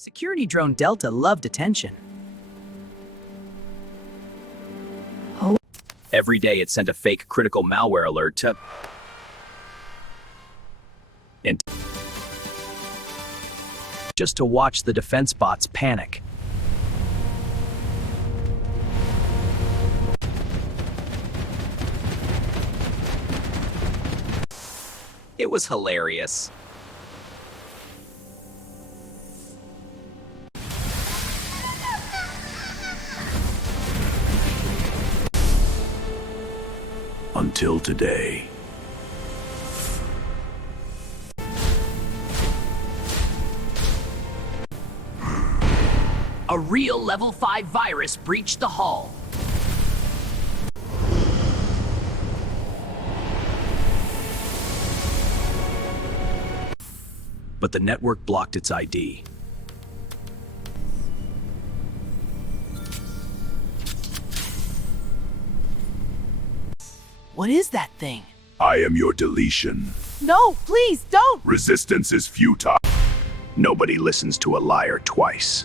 Security drone Delta loved attention. Every day it sent a fake critical malware alert to... and just to watch the defense bots panic. It was hilarious. Until today. A real level 5 virus breached the hull. But the network blocked its ID. What is that thing? I am your deletion. No, please don't! Resistance is futile. Nobody listens to a liar twice.